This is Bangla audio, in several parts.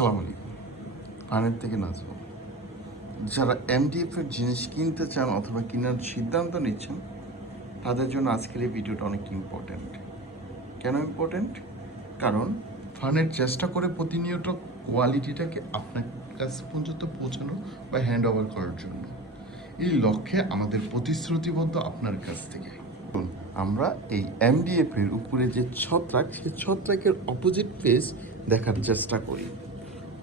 আসসালামু আলাইকুম। ফানের থেকে নাজমুল। যারা এমডিএফ এর জিনিস কিনতে চান অথবা কেনার সিদ্ধান্ত নিচ্ছেন, তাদের জন্য আজকের এই ভিডিওটা অনেক ইম্পর্ট্যান্ট। কেন ইম্পর্ট্যান্ট? কারণ ফানের চেষ্টা করে প্রতিনিয়ত কোয়ালিটিটাকে আপনার কাছে পর্যন্ত পৌঁছানো বা হ্যান্ড ওভার করার জন্য। এই লক্ষ্যে আমাদের প্রতিশ্রুতিবদ্ধ আপনার কাছ থেকে। আমরা এই এমডিএফ এর উপরে যে ছত্রাক, সেই ছত্রাকের অপোজিট ফেস দেখার চেষ্টা করি।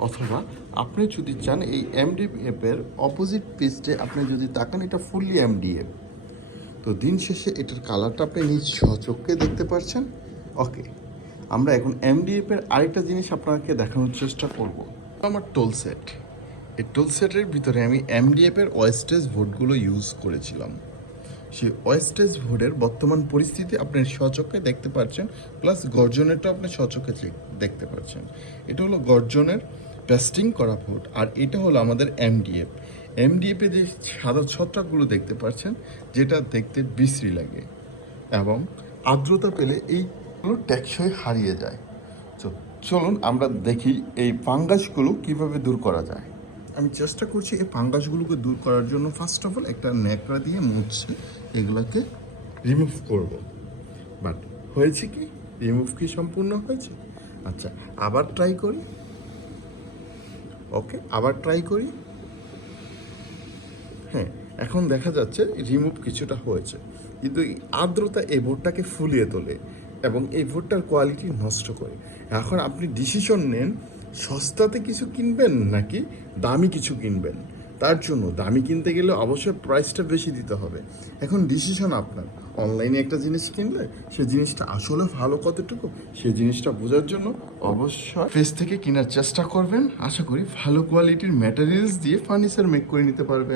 অথবা আপনি যদি চান এই এমডিএফ এর অপোজিট পেজে আপনি যদি তাকান, এটা ফুললি এমডিএফ। তো দিন শেষে এটার কালারটা আপনি নিজ স্বচক্ষে দেখতে পাচ্ছেন। ওকে, আমরা এখন এমডিএফ এর আরেকটা জিনিস আপনাকে দেখানোর চেষ্টা করব। আমার টোল সেট, এই টোল সেটের ভিতরে আমি এমডিএফ এর ওয়েস্টেজ বোর্ডগুলো ইউজ করেছিলাম। সেই ওয়েস্টেজ বোর্ডের বর্তমান পরিস্থিতি আপনি স্বচক্ষে দেখতে পাচ্ছেন, প্লাস গর্জনেরটা আপনি স্বচক্ষে দেখতে পাচ্ছেন। এটা হলো গর্জনের পেস্টিং করা বোর্ড, আর এটা হলো আমাদের এমডিএফ। এমডিএফে যে সাদা ছত্রাকগুলো দেখতে পাচ্ছেন, যেটা দেখতে বিশ্রী লাগে এবং আর্দ্রতা পেলে এইগুলো টেকসই হারিয়ে যায়। তো চলুন আমরা দেখি এই ফাঙ্গাসগুলো কিভাবে দূর করা যায়। আমি চেষ্টা করছি এই ফাঙ্গাসগুলোকে দূর করার জন্য। ফার্স্ট অফ অল একটা ন্যাকড়া দিয়ে মুছছি এগুলোকে রিমুভ করব। বাট হয়েছে কি, রিমুভ কি সম্পূর্ণ হয়েছে? আচ্ছা, আবার ট্রাই করি। ওকে, আবার ট্রাই করি। হ্যাঁ, এখন দেখা যাচ্ছে রিমুভ কিছুটা হয়েছে, কিন্তু এই আর্দ্রতা এই বোর্ডটাকে ফুলিয়ে তোলে এবং এই বোর্ডটার কোয়ালিটি নষ্ট করে। এখন আপনি ডিসিশন নেন, সস্তাতে কিছু কিনবেন নাকি দামি কিছু কিনবেন। তার জন্য দামি কিনতে গেলে অবশ্যই প্রাইসটা বেশি দিতে হবে। এখন ডিসিশন আপনার। অনলাইনে একটা জিনিস কিনলে সেই জিনিসটা আসলে ভালো কতটুকু, সেই জিনিসটা বোঝার জন্য অবশ্যই ফেস থেকে কেনার চেষ্টা করবেন। আশা করি ভালো কোয়ালিটির ম্যাটেরিয়ালস দিয়ে ফার্নিচার মেক করে নিতে পারবেন।